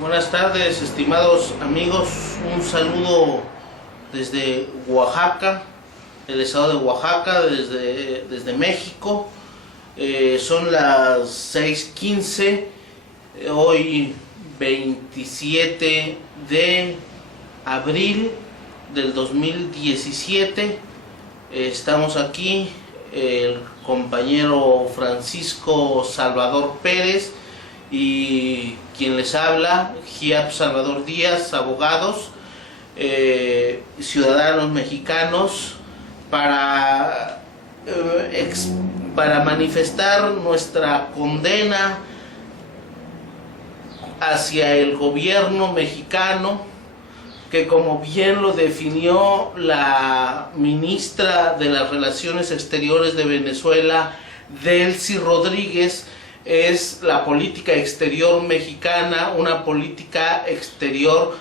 Buenas tardes, estimados amigos. Un saludo desde Oaxaca, el estado de Oaxaca, desde México. Son las 6:15, hoy 27 de abril del 2017. Estamos aquí, el compañero Francisco Salvador Pérez y quien les habla, Giap Salvador Díaz, abogados, ciudadanos mexicanos, para manifestar nuestra condena hacia el gobierno mexicano, que, como bien lo definió la ministra de las Relaciones Exteriores de Venezuela, Delcy Rodríguez, es la política exterior mexicana, una política exterior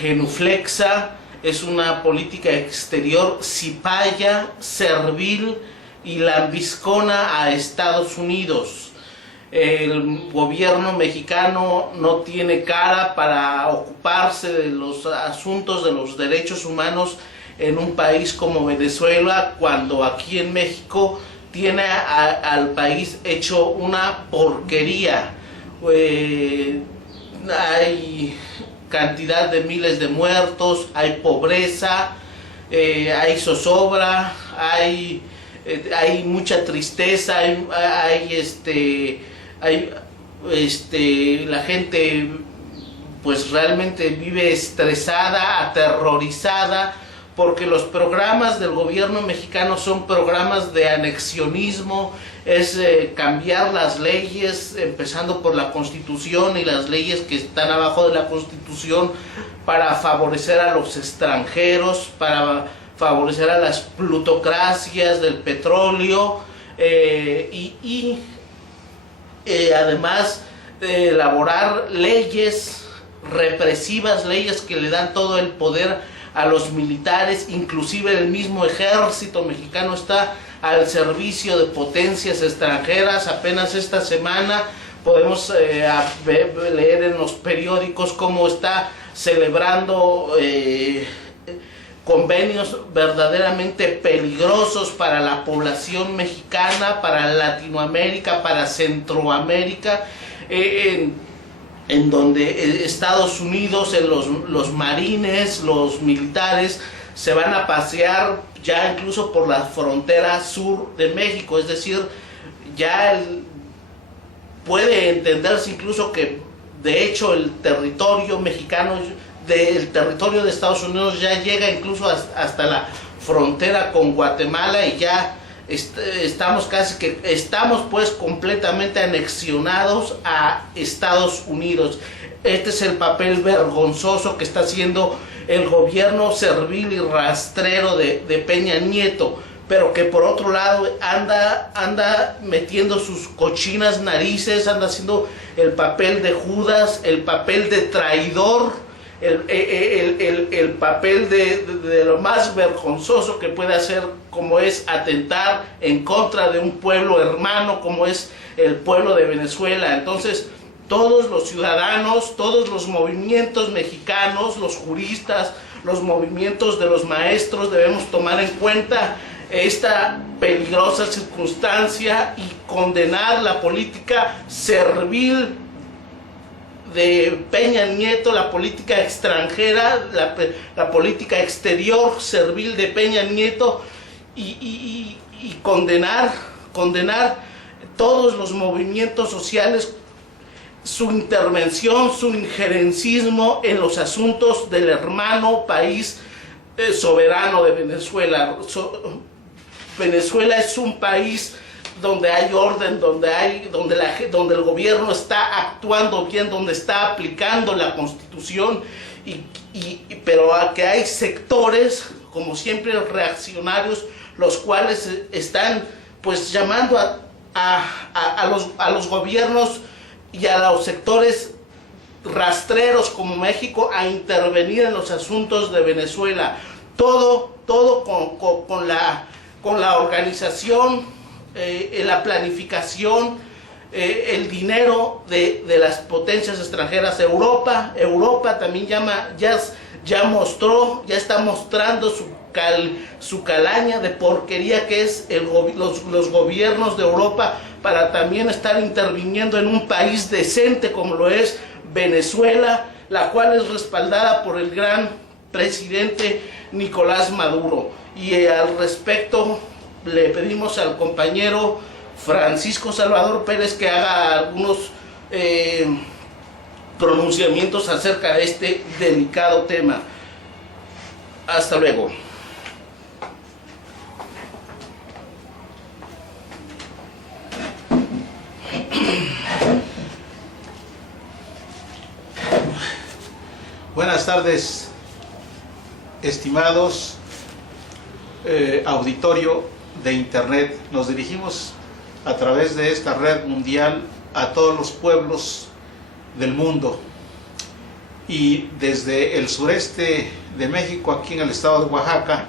genuflexa, es una política exterior cipaya, servil y lambiscona a Estados Unidos. El gobierno mexicano no tiene cara para ocuparse de los asuntos de los derechos humanos en un país como Venezuela, cuando aquí en México tiene al país hecho una porquería. Hay cantidad de miles de muertos, hay pobreza, hay zozobra, hay mucha tristeza, la gente pues realmente vive estresada, aterrorizada, porque los programas del gobierno mexicano son programas de anexionismo, es cambiar las leyes, empezando por la Constitución y las leyes que están abajo de la Constitución, para favorecer a los extranjeros, para favorecer a las plutocracias del petróleo, además de elaborar leyes represivas, leyes que le dan todo el poder a los militares. Inclusive el mismo ejército mexicano está al servicio de potencias extranjeras. Apenas esta semana podemos leer en los periódicos cómo está celebrando convenios verdaderamente peligrosos para la población mexicana, para Latinoamérica, para Centroamérica, en donde Estados Unidos, los marines, los militares, se van a pasear ya incluso por la frontera sur de México. Es decir, ya puede entenderse incluso que de hecho el territorio mexicano, del territorio de Estados Unidos, ya llega incluso hasta la frontera con Guatemala, y ya estamos pues completamente anexionados a Estados Unidos. Este es el papel vergonzoso que está haciendo el gobierno servil y rastrero de Peña Nieto, pero que por otro lado anda metiendo sus cochinas narices, anda haciendo el papel de Judas, el papel de traidor, el papel de lo más vergonzoso que puede hacer, como es atentar en contra de un pueblo hermano como es el pueblo de Venezuela. Entonces, todos los ciudadanos, todos los movimientos mexicanos, los juristas, los movimientos de los maestros, debemos tomar en cuenta esta peligrosa circunstancia y condenar la política servil de Peña Nieto, la política extranjera, la política exterior servil de Peña Nieto, y condenar todos los movimientos sociales, su intervención, su injerencismo en los asuntos del hermano país soberano de Venezuela. Venezuela es un país donde hay orden, donde el gobierno está actuando bien, donde está aplicando la Constitución, pero que hay sectores, como siempre, reaccionarios, los cuales están pues llamando a los gobiernos y a los sectores rastreros como México a intervenir en los asuntos de Venezuela. Todo con la organización, la planificación, el dinero de las potencias extranjeras. Europa también ya está mostrando su calaña de porquería que es los gobiernos de Europa, para también estar interviniendo en un país decente como lo es Venezuela, la cual es respaldada por el gran presidente Nicolás Maduro. Y al respecto le pedimos al compañero Francisco Salvador Pérez que haga algunos pronunciamientos acerca de este delicado tema. Hasta luego. Buenas tardes, estimados auditorio de Internet. Nos dirigimos a través de esta red mundial a todos los pueblos del mundo, y desde el sureste de México, aquí en el estado de Oaxaca,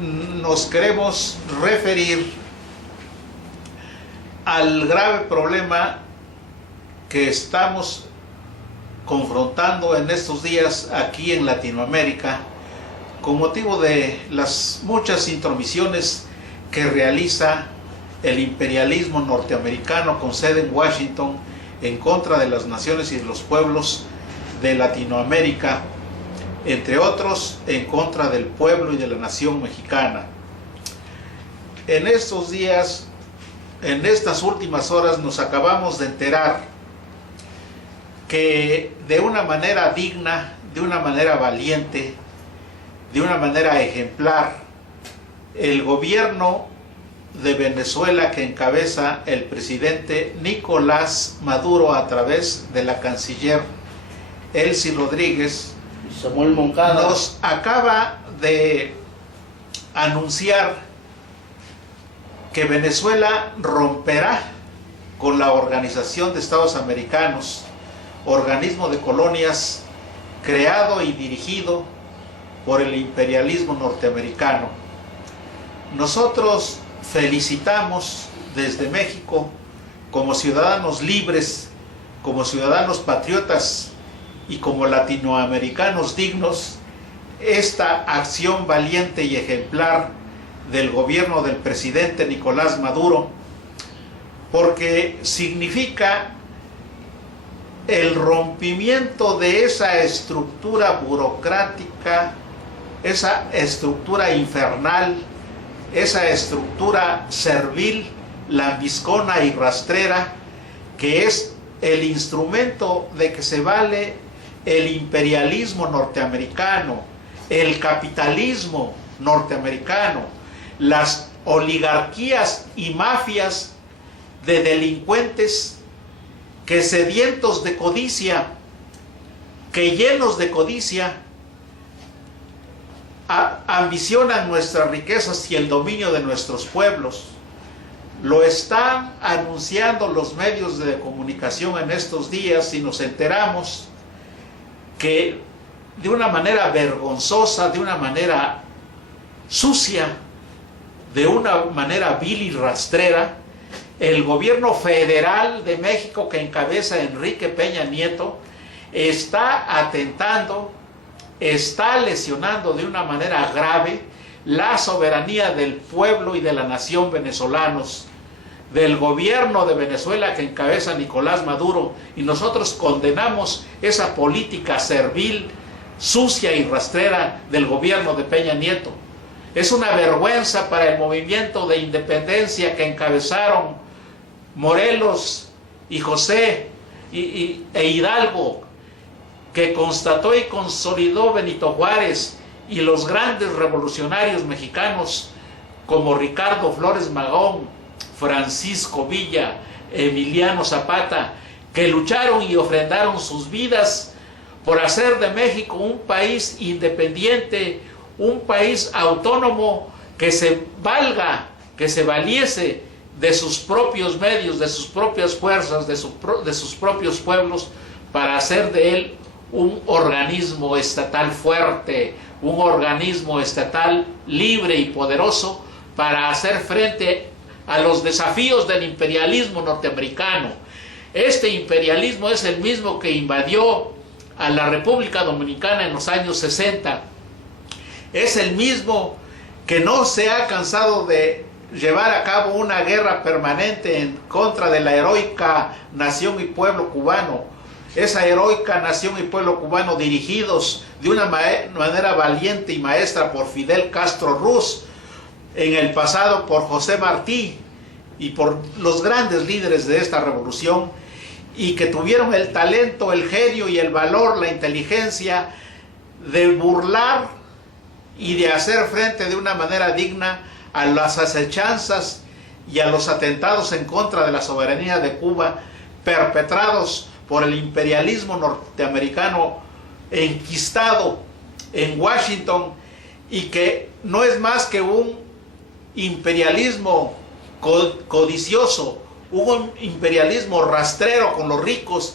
nos queremos referir al grave problema que estamos confrontando en estos días aquí en Latinoamérica, con motivo de las muchas intromisiones que realiza el imperialismo norteamericano con sede en Washington en contra de las naciones y de los pueblos de Latinoamérica, entre otros en contra del pueblo y de la nación mexicana. En estos días, en estas últimas horas, nos acabamos de enterar que de una manera digna, de una manera valiente, de una manera ejemplar, el gobierno de Venezuela, que encabeza el presidente Nicolás Maduro a través de la canciller Elsie Rodríguez, Samuel Moncada, nos acaba de anunciar que Venezuela romperá con la Organización de Estados Americanos, organismo de colonias creado y dirigido por el imperialismo norteamericano. Nosotros felicitamos desde México, como ciudadanos libres, como ciudadanos patriotas y como latinoamericanos dignos, esta acción valiente y ejemplar del gobierno del presidente Nicolás Maduro, porque significa el rompimiento de esa estructura burocrática, esa estructura infernal, esa estructura servil, lambiscona y rastrera, que es el instrumento de que se vale el imperialismo norteamericano, el capitalismo norteamericano, las oligarquías y mafias de delincuentes que, sedientos de codicia, que llenos de codicia, ambicionan nuestras riquezas y el dominio de nuestros pueblos. Lo están anunciando los medios de comunicación en estos días, y nos enteramos que de una manera vergonzosa, de una manera sucia, de una manera vil y rastrera, el gobierno federal de México, que encabeza Enrique Peña Nieto, está atentando, está lesionando de una manera grave la soberanía del pueblo y de la nación venezolanos, del gobierno de Venezuela que encabeza Nicolás Maduro, y nosotros condenamos esa política servil, sucia y rastrera del gobierno de Peña Nieto. Es una vergüenza para el movimiento de independencia que encabezaron Morelos y José e Hidalgo, que constató y consolidó Benito Juárez, y los grandes revolucionarios mexicanos como Ricardo Flores Magón, Francisco Villa, Emiliano Zapata, que lucharon y ofrendaron sus vidas por hacer de México un país independiente, un país autónomo, que se valga, que se valiese de sus propios medios, de sus propias fuerzas, de sus propios pueblos, para hacer de él un organismo estatal fuerte, un organismo estatal libre y poderoso, para hacer frente a los desafíos del imperialismo norteamericano. Este imperialismo es el mismo que invadió a la República Dominicana en los años 60. Es el mismo que no se ha cansado de llevar a cabo una guerra permanente en contra de la heroica nación y pueblo cubano. Esa heroica nación y pueblo cubano dirigidos de una manera valiente y maestra por Fidel Castro Ruz, en el pasado por José Martí y por los grandes líderes de esta revolución, y que tuvieron el talento, el genio y el valor, la inteligencia de burlar y de hacer frente de una manera digna a las acechanzas y a los atentados en contra de la soberanía de Cuba perpetrados por el imperialismo norteamericano enquistado en Washington, y que no es más que un imperialismo codicioso, un imperialismo rastrero con los ricos,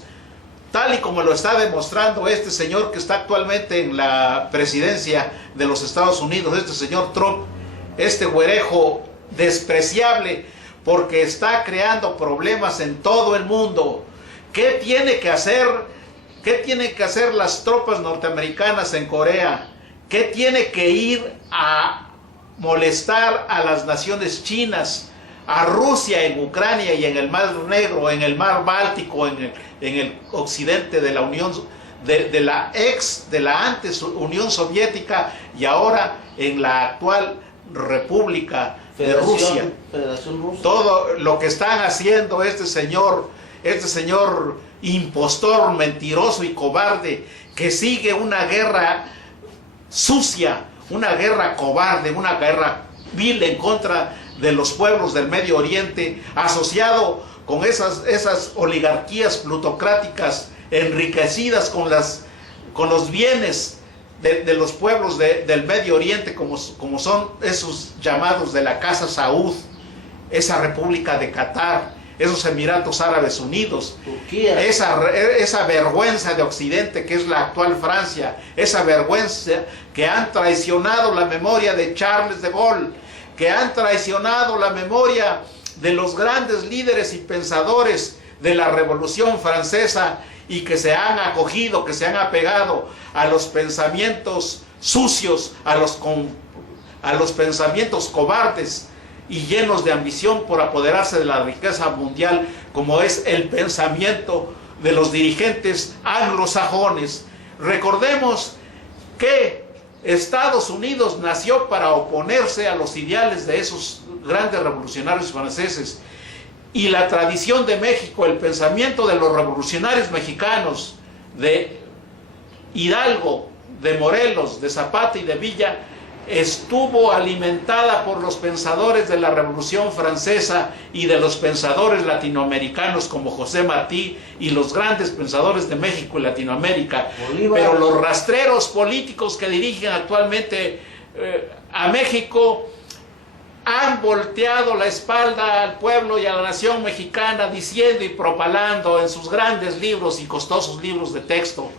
tal y como lo está demostrando este señor que está actualmente en la presidencia de los Estados Unidos, este señor Trump, este güerejo despreciable, porque está creando problemas en todo el mundo. ¿Qué tiene que hacer? ¿Qué tienen que hacer las tropas norteamericanas en Corea? ¿Qué tiene que ir a molestar a las naciones chinas, a Rusia en Ucrania y en el Mar Negro, en el Mar Báltico, en el occidente de la Unión, de la antes Unión Soviética, y ahora en la actual República de Rusia? Federación Rusa. Todo lo que están haciendo este señor impostor, mentiroso y cobarde, que sigue una guerra sucia, una guerra cobarde, una guerra vil en contra de los pueblos del Medio Oriente, asociado con esas oligarquías plutocráticas enriquecidas con los bienes de los pueblos del Medio Oriente, como son esos llamados de la Casa Saud, esa República de Qatar, esos Emiratos Árabes Unidos, Turquía, esa vergüenza de Occidente que es la actual Francia, esa vergüenza que han traicionado la memoria de Charles de Gaulle, que han traicionado la memoria de los grandes líderes y pensadores de la Revolución Francesa, y que se han acogido, que se han apegado a los pensamientos sucios, a los pensamientos cobardes y llenos de ambición por apoderarse de la riqueza mundial, como es el pensamiento de los dirigentes anglosajones. Recordemos que Estados Unidos nació para oponerse a los ideales de esos grandes revolucionarios franceses, y la tradición de México, el pensamiento de los revolucionarios mexicanos, de Hidalgo, de Morelos, de Zapata y de Villa, estuvo alimentada por los pensadores de la Revolución Francesa y de los pensadores latinoamericanos como José Martí y los grandes pensadores de México y Latinoamérica. Bolívar. Pero los rastreros políticos que dirigen actualmente a México han volteado la espalda al pueblo y a la nación mexicana, diciendo y propalando en sus grandes libros y costosos libros de texto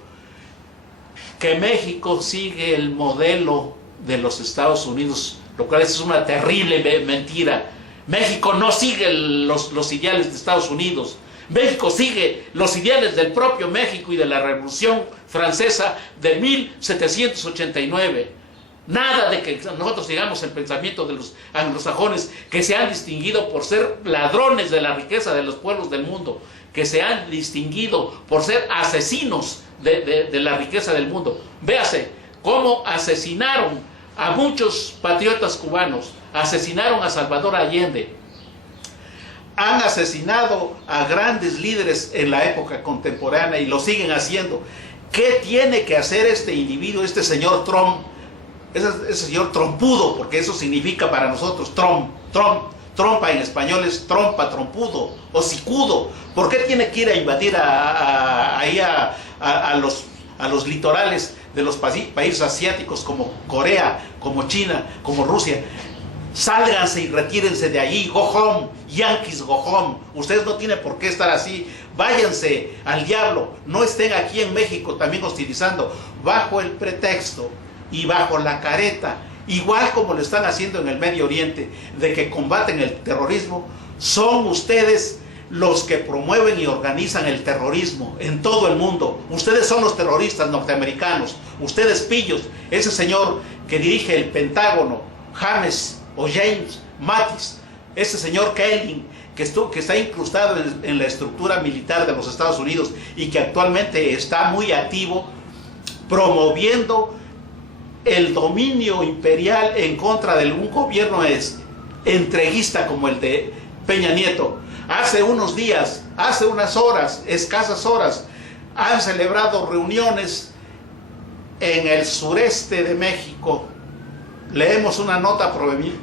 que México sigue el modelo de los Estados Unidos, lo cual es una terrible mentira. México no sigue los ideales de Estados Unidos. México sigue los ideales del propio México y de la Revolución Francesa de 1789. Nada de que nosotros sigamos el pensamiento de los anglosajones, que se han distinguido por ser ladrones de la riqueza de los pueblos del mundo, que se han distinguido por ser asesinos de la riqueza del mundo. Véase cómo asesinaron a muchos patriotas cubanos, asesinaron a Salvador Allende, han asesinado a grandes líderes en la época contemporánea y lo siguen haciendo. ¿Qué tiene que hacer este individuo, este señor Trump? Ese señor trompudo, porque eso significa para nosotros trompa en español es trompa, trompudo, hocicudo. ¿Por qué tiene que ir a invadir a los litorales de los países asiáticos como Corea, como China, como Rusia? Sálganse y retírense de allí. Go home, Yankees, go home. Ustedes no tienen por qué estar así. Váyanse al diablo. No estén aquí en México también hostilizando bajo el pretexto y bajo la careta igual como lo están haciendo en el Medio Oriente, de que combaten el terrorismo, son ustedes los que promueven y organizan el terrorismo en todo el mundo. Ustedes son los terroristas norteamericanos, ustedes pillos. Ese señor que dirige el Pentágono, James o James Mattis, ese señor Kelly, que está incrustado en la estructura militar de los Estados Unidos y que actualmente está muy activo promoviendo el dominio imperial en contra de un gobierno entreguista como el de Peña Nieto. Hace unos días, hace unas horas, escasas horas, han celebrado reuniones en el sureste de México. Leemos una nota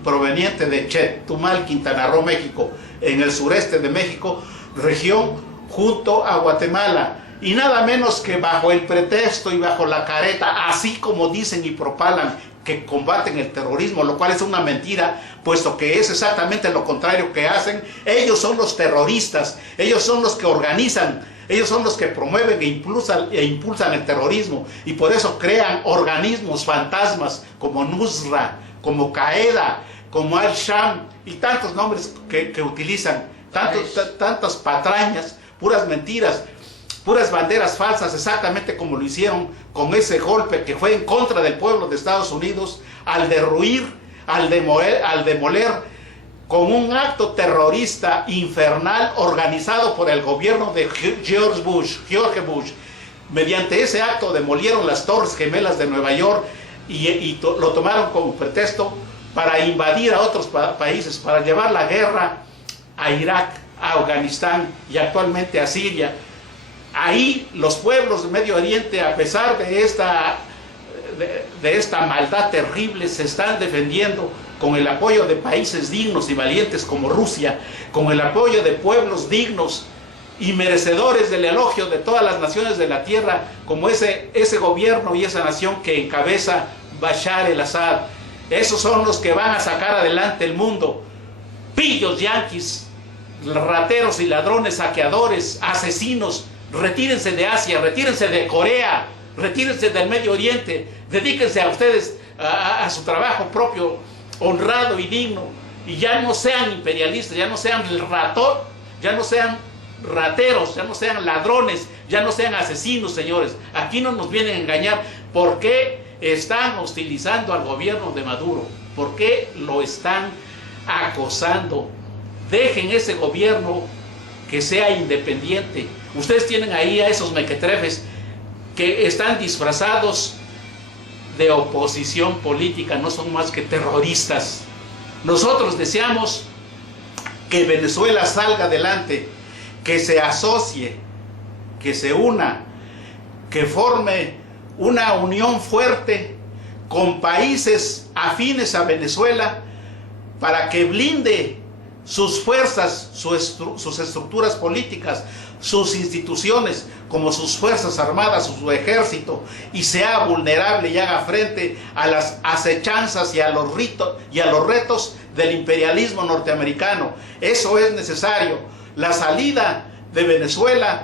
proveniente de Chetumal, Quintana Roo, México, en el sureste de México, región junto a Guatemala. Y nada menos que bajo el pretexto y bajo la careta, así como dicen y propalan que combaten el terrorismo, lo cual es una mentira, puesto que es exactamente lo contrario que hacen. Ellos son los terroristas, ellos son los que organizan, ellos son los que promueven e impulsan el terrorismo, y por eso crean organismos fantasmas como Nusra, como Qaeda, como Al-Sham y tantos nombres que utilizan, tantas patrañas, puras mentiras, puras banderas falsas, exactamente como lo hicieron con ese golpe que fue en contra del pueblo de Estados Unidos, al derruir, al demoler con un acto terrorista infernal organizado por el gobierno de George Bush. Mediante ese acto demolieron las Torres Gemelas de Nueva York y lo tomaron como pretexto para invadir a otros países, para llevar la guerra a Irak, a Afganistán y actualmente a Siria. Ahí los pueblos del Medio Oriente, a pesar de esta maldad terrible, se están defendiendo con el apoyo de países dignos y valientes como Rusia, con el apoyo de pueblos dignos y merecedores del elogio de todas las naciones de la tierra, como ese gobierno y esa nación que encabeza Bashar el-Assad. Esos son los que van a sacar adelante el mundo. Pillos yanquis, rateros y ladrones, saqueadores, asesinos, retírense de Asia, retírense de Corea, retírense del Medio Oriente, dedíquense a ustedes a su trabajo propio, honrado y digno, y ya no sean imperialistas, ya no sean rateros, ya no sean ladrones, ya no sean asesinos, señores. Aquí no nos vienen a engañar. ¿Por qué están hostilizando al gobierno de Maduro? ¿Por qué lo están acosando? Dejen ese gobierno que sea independiente. Ustedes tienen ahí a esos mequetrefes que están disfrazados de oposición política, no son más que terroristas. Nosotros deseamos que Venezuela salga adelante, que se asocie, que se una, que forme una unión fuerte con países afines a Venezuela para que blinde sus fuerzas, sus estructuras políticas, sus instituciones, como sus fuerzas armadas, su ejército, y sea vulnerable y haga frente a las acechanzas y a los retos del imperialismo norteamericano. Eso es necesario. La salida de Venezuela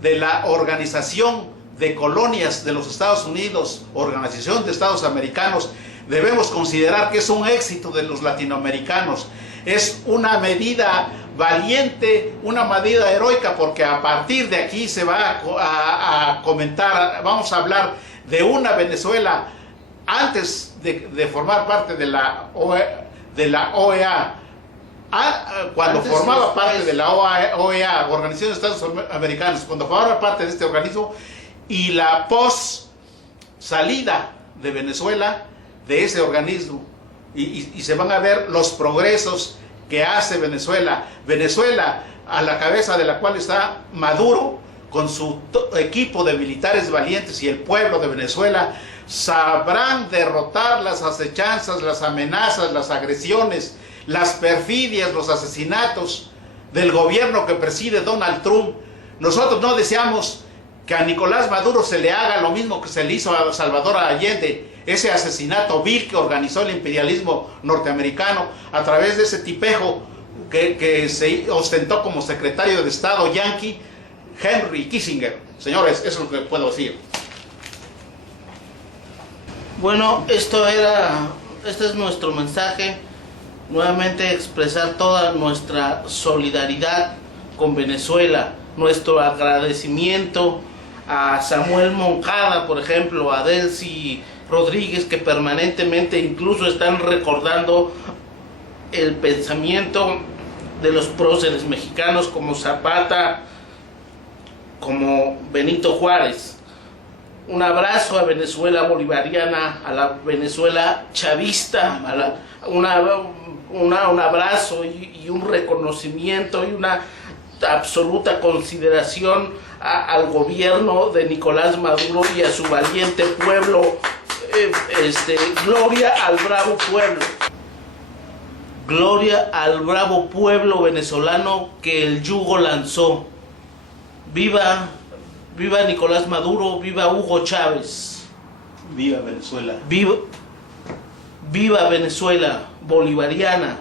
de la Organización de Colonias de los Estados Unidos, Organización de Estados Americanos, debemos considerar que es un éxito de los latinoamericanos. Es una medida valiente, una medida heroica, porque a partir de aquí se va a comentar, vamos a hablar de una Venezuela antes de formar parte de la OEA. Cuando formaba parte de la OEA, Organización de Estados Americanos, cuando formaba parte de este organismo, y la salida de Venezuela de ese organismo, y se van a ver los progresos que hace Venezuela, a la cabeza de la cual está Maduro, con su equipo de militares valientes, y el pueblo de Venezuela sabrán derrotar las acechanzas, las amenazas, las agresiones, las perfidias, los asesinatos del gobierno que preside Donald Trump. Nosotros no deseamos que a Nicolás Maduro se le haga lo mismo que se le hizo a Salvador Allende, ese asesinato vil que organizó el imperialismo norteamericano a través de ese tipejo que se ostentó como secretario de Estado yanqui, Henry Kissinger. Señores, eso es lo que puedo decir. Bueno, esto era este es nuestro mensaje. Nuevamente expresar toda nuestra solidaridad con Venezuela, nuestro agradecimiento a Samuel Moncada, por ejemplo, a Delcy Rodríguez, que permanentemente incluso están recordando el pensamiento de los próceres mexicanos como Zapata, como Benito Juárez. Un abrazo a Venezuela bolivariana, a la Venezuela chavista, un abrazo y un reconocimiento y una absoluta consideración al gobierno de Nicolás Maduro y a su valiente pueblo. Gloria al bravo pueblo. Gloria al bravo pueblo venezolano que el yugo lanzó. Viva, viva Nicolás Maduro, viva Hugo Chávez. Viva Venezuela. Viva Venezuela bolivariana.